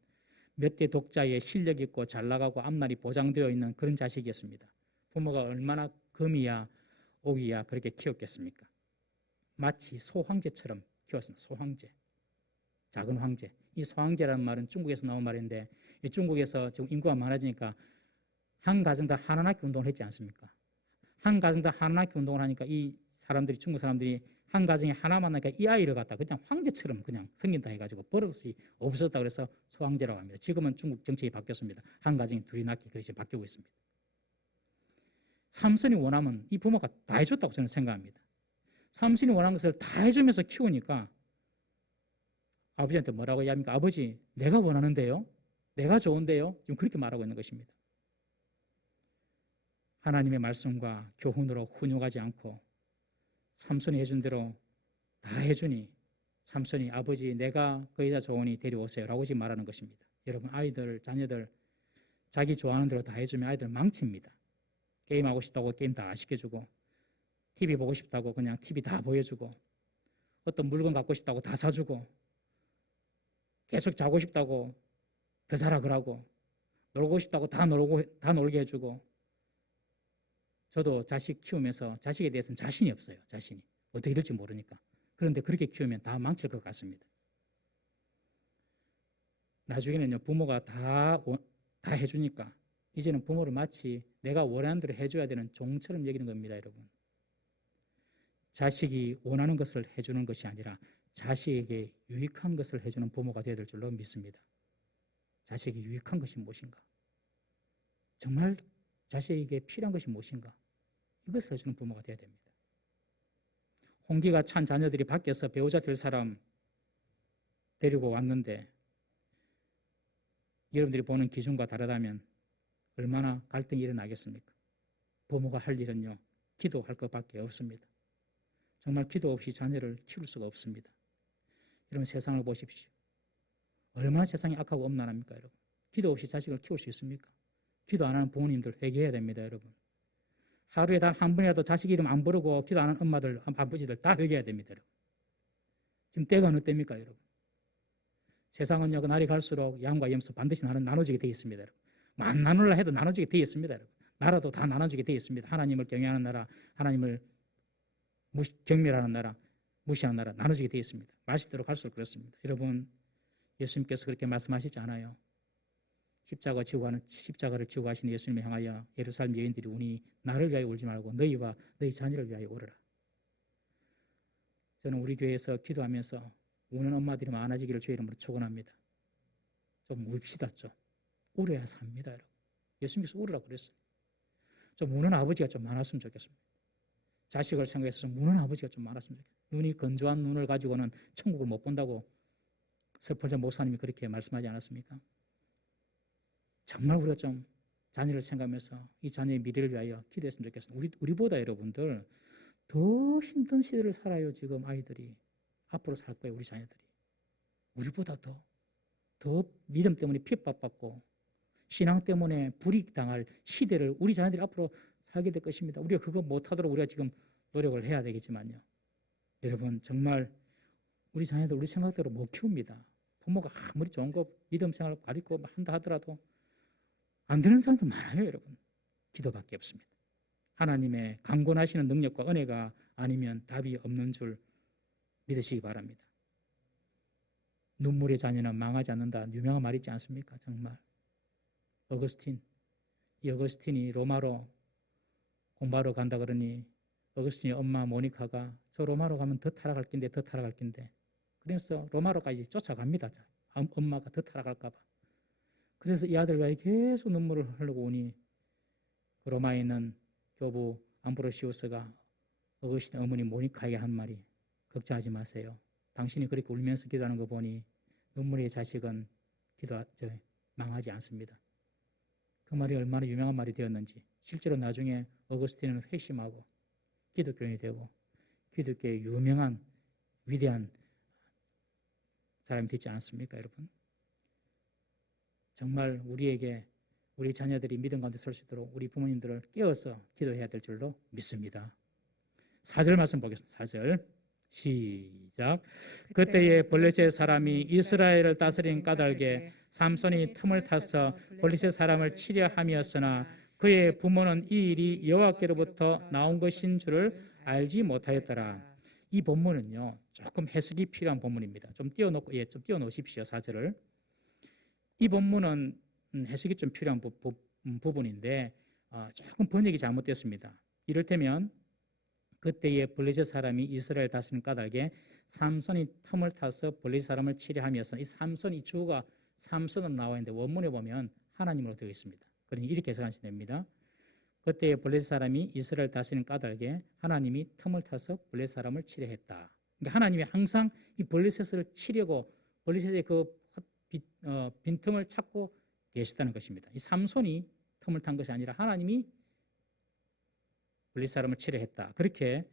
몇 대 독자의 실력 있고 잘 나가고 앞날이 보장되어 있는 그런 자식이었습니다. 부모가 얼마나 금이야 옥이야 그렇게 키웠겠습니까? 마치 소황제처럼 키웠습니다. 소황제, 작은 황제. 이 소황제라는 말은 중국에서 나온 말인데, 이 중국에서 지금 인구가 많아지니까 한 가정 다 한 학기 운동을 했지 않습니까? 한 가정 다 한 학기 운동을 하니까 이 사람들이, 중국 사람들이 한 가정에 하나만 하니까 이 아이를 갖다 그냥 황제처럼 그냥 생긴다 해가지고 버릇이 없었다 그래서 소황제라고 합니다. 지금은 중국 정책이 바뀌었습니다. 한 가정에 둘이 낳기 그렇게 바뀌고 있습니다. 삼손이 원하면 이 부모가 다 해줬다고 저는 생각합니다. 삼손이 원하는 것을 다 해주면서 키우니까 아버지한테 뭐라고 이야기합니까? 아버지, 내가 원하는데요? 내가 좋은데요? 지금 그렇게 말하고 있는 것입니다. 하나님의 말씀과 교훈으로 훈육하지 않고 삼손이 해준 대로 다 해주니 삼손이 아버지, 내가 그 여자 좋으니 데려오세요 라고 지금 말하는 것입니다. 여러분, 아이들, 자녀들 자기 좋아하는 대로 다 해주면 아이들 망칩니다. 게임하고 싶다고 게임 다 시켜주고, TV 보고 싶다고 그냥 TV 다 보여주고, 어떤 물건 갖고 싶다고 다 사주고, 계속 자고 싶다고 더 자라 그러고, 놀고 싶다고 다 놀게 해주고. 저도 자식 키우면서 자식에 대해서는 자신이 없어요. 자신이 어떻게 될지 모르니까. 그런데 그렇게 키우면 다 망칠 것 같습니다. 나중에는요, 부모가 다 해주니까 이제는 부모를 마치 내가 원하는 대로 해줘야 되는 종처럼 여기는 겁니다, 여러분. 자식이 원하는 것을 해주는 것이 아니라 자식에게 유익한 것을 해주는 부모가 되어야 될 줄로 믿습니다. 자식에게 유익한 것이 무엇인가? 정말 자식에게 필요한 것이 무엇인가? 이것을 해주는 부모가 되어야 됩니다. 홍기가 찬 자녀들이 밖에서 배우자 될 사람 데리고 왔는데 여러분들이 보는 기준과 다르다면 얼마나 갈등이 일어나겠습니까? 부모가 할 일은요, 기도할 것밖에 없습니다. 정말 기도 없이 자녀를 키울 수가 없습니다. 여러분, 세상을 보십시오. 얼마나 세상이 악하고 엄난합니까, 여러분? 기도 없이 자식을 키울 수 있습니까? 기도 안 하는 부모님들 회개해야 됩니다, 여러분. 하루에 단 한 번이라도 자식 이름 안 부르고 기도 안 하는 엄마들, 아버지들 다 회개해야 됩니다, 여러분. 지금 때가 어느 때입니까, 여러분? 세상은요, 날이 갈수록 양과 염소 반드시 나눠지게 되어 있습니다, 여러분. 안 나누려 해도 나눠지게 되어 있습니다, 여러분. 나라도 다 나눠지게 되어 있습니다. 하나님을 경외하는 나라, 하나님을 경멸하는 나라, 무시하는 나라 나눠지게 되어 있습니다. 말씀대로 갈수록 그렇습니다. 여러분, 예수님께서 그렇게 말씀하시지 않아요? 십자가를 지고 가신 예수님을 향하여 예루살렘 여인들이 우니 나를 위하여 울지 말고 너희와 너희 자녀를 위하여 울어라. 저는 우리 교회에서 기도하면서 우는 엄마들이 많아지기를 주의 이름으로 축원합니다. 좀 웁시다. 좀 울어야 삽니다, 여러분. 예수님께서 울으라고 그랬어요. 좀 우는 아버지가 좀 많았으면 좋겠습니다. 자식을 생각해서 좀 우는 아버지가 좀 많았으면 좋겠어요. 눈이 건조한 눈을 가지고는 천국을 못 본다고 서펄전 목사님이 그렇게 말씀하지 않았습니까? 정말 우리가 좀 자녀를 생각하면서 이 자녀의 미래를 위하여 기도했으면 좋겠습니다. 우리보다 여러분들 더 힘든 시대를 살아요. 지금 아이들이 앞으로 살 거예요. 우리 자녀들이 우리보다 더 믿음 때문에 핍박받고 신앙 때문에 불이익당할 시대를 우리 자녀들이 앞으로 살게 될 것입니다. 우리가 그거 못하도록 우리가 지금 노력을 해야 되겠지만요. 여러분 정말 우리 자녀들 우리 생각대로 못 키웁니다. 부모가 아무리 좋은 거 믿음 생활을 가르치고 한다 하더라도 안 되는 사람도 많아요. 여러분 기도밖에 없습니다. 하나님의 강권하시는 능력과 은혜가 아니면 답이 없는 줄 믿으시기 바랍니다. 눈물의 자녀는 망하지 않는다. 유명한 말이 있지 않습니까? 정말 이 어거스틴이 로마로 공부하러 간다 그러니 어거스틴의 엄마 모니카가 저 로마로 가면 더 타락할 낀데 그래서 로마로까지 쫓아갑니다. 엄마가 더 타락할까 봐. 그래서 이 아들과 계속 눈물을 흘리고 오니 그 로마에 있는 교부 암브로시우스가 어거스틴 어머니 모니카에게 한 말이 걱정하지 마세요. 당신이 그렇게 울면서 기도하는 거 보니 눈물의 자식은 망하지 않습니다. 그 말이 얼마나 유명한 말이 되었는지 실제로 나중에 어거스틴은 회심하고 기독교인이 되고 기독교의 유명한 위대한 사람이 되지 않았습니까, 여러분? 정말 우리 자녀들이 믿음 가운데 설 수 있도록 우리 부모님들을 깨워서 기도해야 될 줄로 믿습니다. 4절 말씀 보겠습니다. 4절 시작. 그때에 블레셋 사람이 이스라엘을 다스린 까닭에 삼손이 틈을 타서 블레셋 사람을 치려 함이었으나 그의 부모는 이 일이 여호와께로부터 나온 것인 줄을 알지 못하였더라. 이 본문은요 조금 해석이 필요한 본문입니다. 좀 띄워놓으십시오. 4절을. 이 본문은 해석이 좀 필요한 부분인데 조금 번역이 잘못됐습니다. 이를테면 그때에 블레셋 사람이 이스라엘 다스린 까닭에 삼손이 틈을 타서 블레셋 사람을 치려 함이었으나 이 삼손, 이 주어가 삼손으로 나와 있는데 원문에 보면 하나님으로 되어 있습니다. 그러니 이렇게 해석하시면 됩니다. 그때에 블레셋 사람이 이스라엘 다스린 까닭에 하나님이 틈을 타서 블레셋 사람을 치려 했다. 그러니까 하나님이 항상 이 블레셋을 치려고 블레셋의 그 빈틈을 찾고 계시다는 것입니다. 이 삼손이 틈을 탄 것이 아니라 하나님이 블레셋 사람을 치려 했다. 그렇게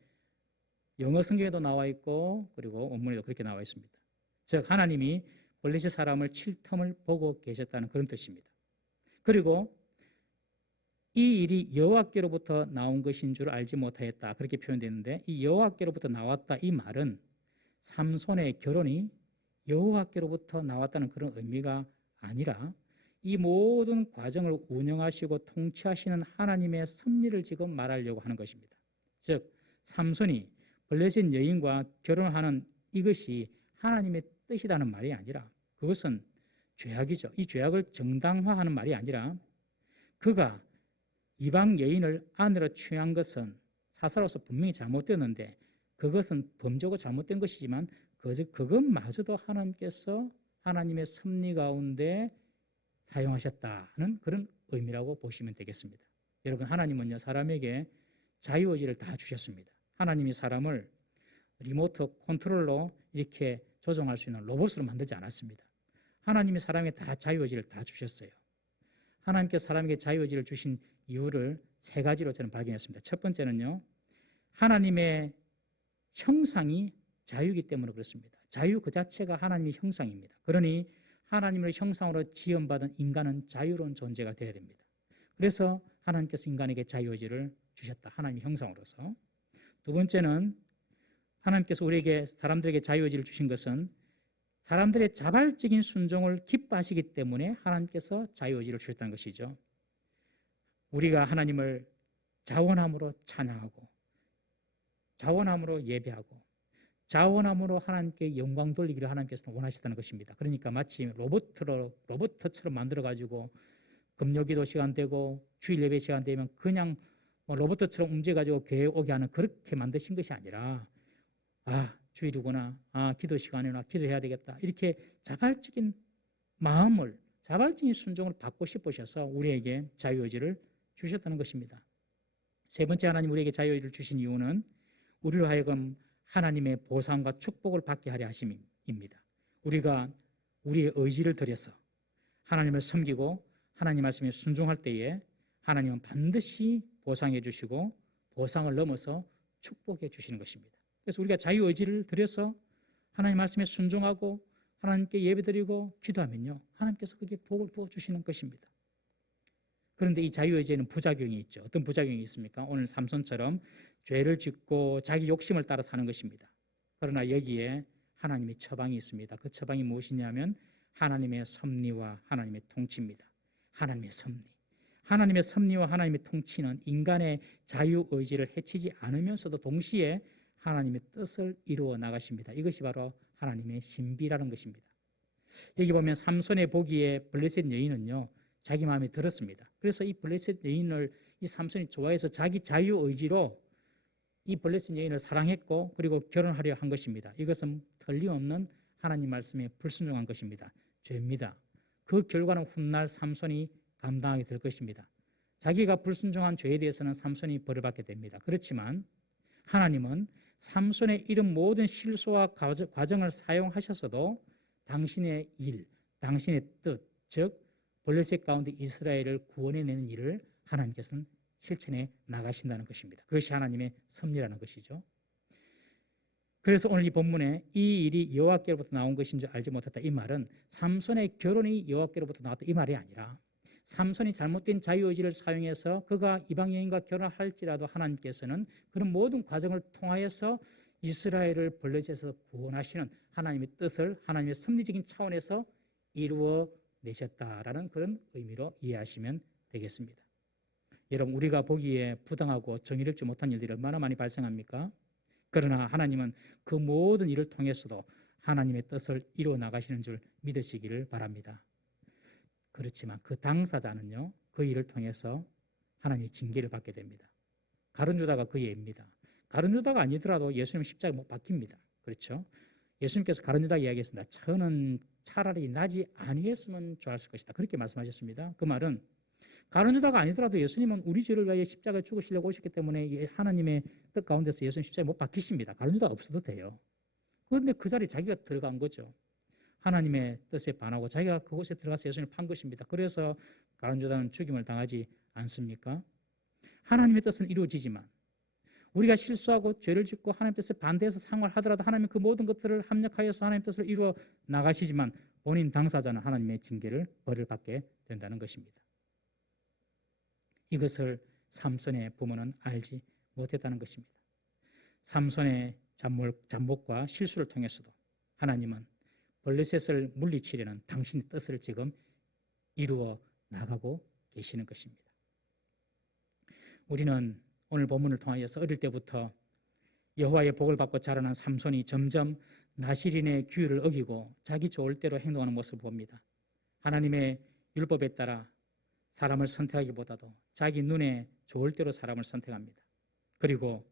영어 성경에도 나와 있고 그리고 원문에도 그렇게 나와 있습니다. 즉 하나님이 블레셋 사람을 칠 틈을 보고 계셨다는 그런 뜻입니다. 그리고 이 일이 여호와께로부터 나온 것인 줄 알지 못하였다. 그렇게 표현되는데 이 여호와께로부터 나왔다 이 말은 삼손의 결혼이 여호와께로부터 나왔다는 그런 의미가 아니라 이 모든 과정을 운영하시고 통치하시는 하나님의 섭리를 지금 말하려고 하는 것입니다. 즉 삼손이 블레셋 여인과 결혼하는 이것이 하나님의 뜻이라는 말이 아니라 그것은 죄악이죠. 이 죄악을 정당화하는 말이 아니라 그가 이방 여인을 아내로 취한 것은 사사로서 분명히 잘못되었는데 그것은 범죄고 잘못된 것이지만 그것마저도 하나님께서 하나님의 섭리 가운데 사용하셨다는 그런 의미라고 보시면 되겠습니다. 여러분 하나님은요 사람에게 자유의지를 다 주셨습니다. 하나님이 사람을 리모트 컨트롤로 이렇게 조종할 수 있는 로봇으로 만들지 않았습니다. 하나님이 사람에게 다 자유의지를 다 주셨어요. 하나님께서 사람에게 자유의지를 주신 이유를 세 가지로 저는 발견했습니다. 첫 번째는요 하나님의 형상이 자유이기 때문에 그렇습니다. 자유 그 자체가 하나님의 형상입니다. 그러니 하나님의 형상으로 지음받은 인간은 자유로운 존재가 되어야 됩니다. 그래서 하나님께서 인간에게 자유의지를 주셨다. 하나님의 형상으로서. 두 번째는 하나님께서 우리에게 사람들에게 자유의지를 주신 것은 사람들의 자발적인 순종을 기뻐하시기 때문에 하나님께서 자유의지를 주셨다는 것이죠. 우리가 하나님을 자원함으로 찬양하고 자원함으로 예배하고 자원함으로 하나님께 영광 돌리기를 하나님께서는 원하시다는 것입니다. 그러니까 마치 로봇처럼 만들어가지고 금요기도 시간 되고 주일 예배 시간 되면 그냥 로봇처럼 움직여가지고 교회에 오게 하는 그렇게 만드신 것이 아니라 주일이구나, 기도 시간이구나, 기도해야 되겠다, 이렇게 자발적인 마음을, 자발적인 순종을 받고 싶으셔서 우리에게 자유의지를 주셨다는 것입니다. 세 번째, 하나님 우리에게 자유의지를 주신 이유는 우리로 하여금 하나님의 보상과 축복을 받게 하려 하심입니다. 우리가 우리의 의지를 들여서 하나님을 섬기고 하나님 말씀에 순종할 때에 하나님은 반드시 보상해 주시고 보상을 넘어서 축복해 주시는 것입니다. 그래서 우리가 자유의지를 들여서 하나님 말씀에 순종하고 하나님께 예배드리고 기도하면요, 하나님께서 그게 복을 부어주시는 것입니다. 그런데 이 자유의지에는 부작용이 있죠. 어떤 부작용이 있습니까? 오늘 삼손처럼 죄를 짓고 자기 욕심을 따라 사는 것입니다. 그러나 여기에 하나님의 처방이 있습니다. 그 처방이 무엇이냐면 하나님의 섭리와 하나님의 통치입니다. 하나님의 섭리. 하나님의 섭리와 하나님의 통치는 인간의 자유의지를 해치지 않으면서도 동시에 하나님의 뜻을 이루어 나가십니다. 이것이 바로 하나님의 신비라는 것입니다. 여기 보면 삼손의 보기에 블레셋 여인은요, 자기 마음에 들었습니다. 그래서 이 블레셋 여인을 이 삼손이 좋아해서 자기 자유의지로 이 블레셋 여인을 사랑했고 그리고 결혼하려 한 것입니다. 이것은 틀림없는 하나님 말씀에 불순종한 것입니다. 죄입니다. 그 결과는 훗날 삼손이 감당하게 될 것입니다. 자기가 불순종한 죄에 대해서는 삼손이 벌을 받게 됩니다. 그렇지만 하나님은 삼손의 이런 모든 실수와 과정을 사용하셔서도 당신의 일, 당신의 뜻, 즉 블레셋 가운데 이스라엘을 구원해내는 일을 하나님께서는 실천해 나가신다는 것입니다. 그것이 하나님의 섭리라는 것이죠. 그래서 오늘 이 본문에 이 일이 여호와께로부터 나온 것인 줄 알지 못했다, 이 말은 삼손의 결혼이 여호와께로부터 나왔다, 이 말이 아니라 삼손이 잘못된 자유의지를 사용해서 그가 이방 여인과 결혼할지라도 하나님께서는 그런 모든 과정을 통하여서 이스라엘을 블레셋에서 구원하시는 하나님의 뜻을 하나님의 섭리적인 차원에서 이루어 내셨다라는 그런 의미로 이해하시면 되겠습니다. 여러분, 우리가 보기에 부당하고 정의롭지 못한 일들이 얼마나 많이 발생합니까? 그러나 하나님은 그 모든 일을 통해서도 하나님의 뜻을 이루어 나가시는 줄 믿으시기를 바랍니다. 그렇지만 그 당사자는요, 그 일을 통해서 하나님의 징계를 받게 됩니다. 가룟 유다가 그 예입니다. 가룟 유다가 아니더라도 예수님 십자가에 못 박힙니다. 그렇죠? 예수님께서 가룟 유다에게 이야기했습니다. 저는 차라리 나지 아니했으면 좋았을 것이다, 그렇게 말씀하셨습니다. 그 말은 가룟 유다가 아니더라도 예수님은 우리 죄를 위하여 십자가에 죽으시려고 오셨기 때문에 하나님의 뜻 가운데서 예수님 십자가에 못 박히십니다. 가룟 유다가 없어도 돼요. 그런데 그 자리에 자기가 들어간 거죠. 하나님의 뜻에 반하고 자기가 그곳에 들어가서 예수님을 판 것입니다. 그래서 가룟 유다는 죽임을 당하지 않습니까? 하나님의 뜻은 이루어지지만 우리가 실수하고 죄를 짓고 하나님 뜻에 반대해서 생활하더라도 하나님은 그 모든 것들을 합력하여서 하나님 뜻을 이루어 나가시지만 본인 당사자는 하나님의 징계를 벌을 받게 된다는 것입니다. 이것을 삼손의 부모는 알지 못했다는 것입니다. 삼손의 잠복과 실수를 통해서도 하나님은 블레셋을 물리치려는 당신의 뜻을 지금 이루어 나가고 계시는 것입니다. 우리는 오늘 본문을 통하여서 어릴 때부터 여호와의 복을 받고 자라난 삼손이 점점 나실인의 규율을 어기고 자기 좋을 대로 행동하는 모습을 봅니다. 하나님의 율법에 따라 사람을 선택하기보다도 자기 눈에 좋을 대로 사람을 선택합니다. 그리고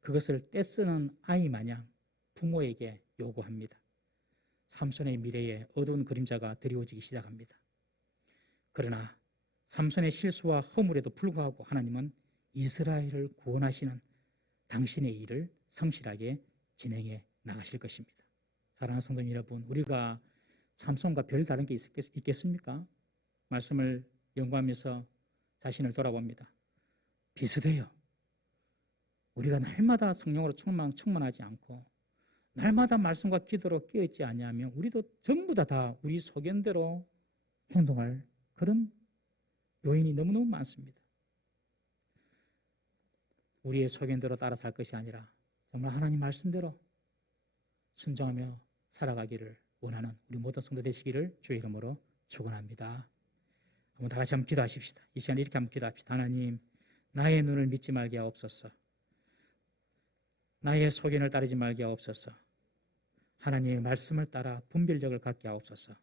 그것을 떼쓰는 아이 마냥 부모에게 요구합니다. 삼손의 미래에 어두운 그림자가 드리워지기 시작합니다. 그러나 삼손의 실수와 허물에도 불구하고 하나님은 이스라엘을 구원하시는 당신의 일을 성실하게 진행해 나가실 것입니다. 사랑하는 성도 여러분, 우리가 삼손과 별다른 게 있겠습니까? 말씀을 연구하면서 자신을 돌아봅니다. 비슷해요. 우리가 날마다 성령으로 충만하지 않고 날마다 말씀과 기도로 깨어있지 아니하면 우리도 전부 다 우리 소견대로 행동할 그런 요인이 너무너무 많습니다. 우리의 소견대로 따라 살 것이 아니라 정말 하나님 말씀대로 순종하며 살아가기를 원하는 우리 모든 성도 되시기를 주의 이름으로 축원합니다. 한번 다 같이 한번 기도하십시다. 이 시간에 이렇게 한번 기도합시다. 하나님, 나의 눈을 믿지 말게 하옵소서. 나의 소견을 따르지 말게 하옵소서. 하나님의 말씀을 따라 분별력을 갖게 하옵소서.